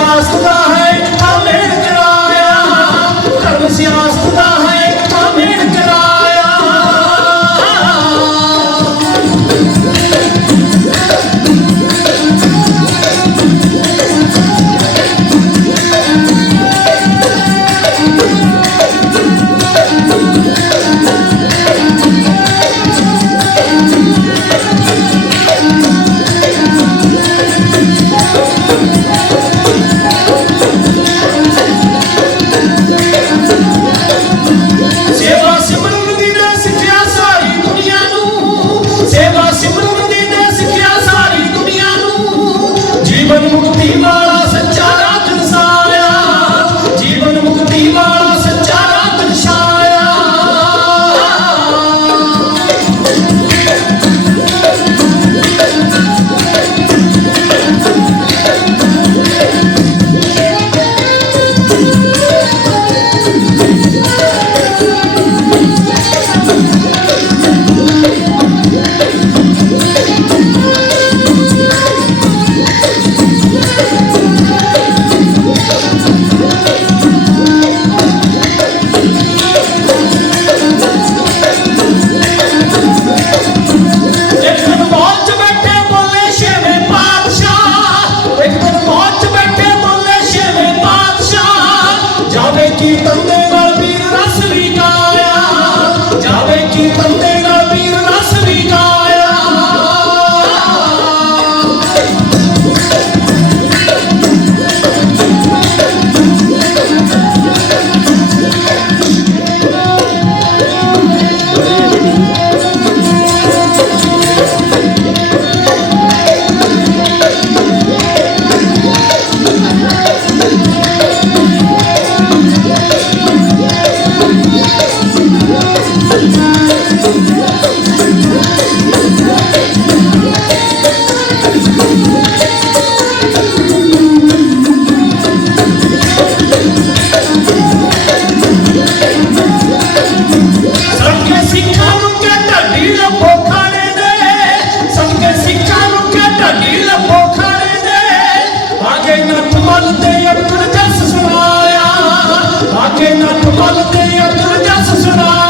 ਸਿਆਸਤ ਦਾ ਹੈ ਆ ਮਿਹਨਤ ਆਇਆ ਧਰਮ ਸਿਆਸਤ ਦਾ ਹੱਥ ਮਲਦੇ ਅਤਰ ਜਸ ਸੁਣਾ।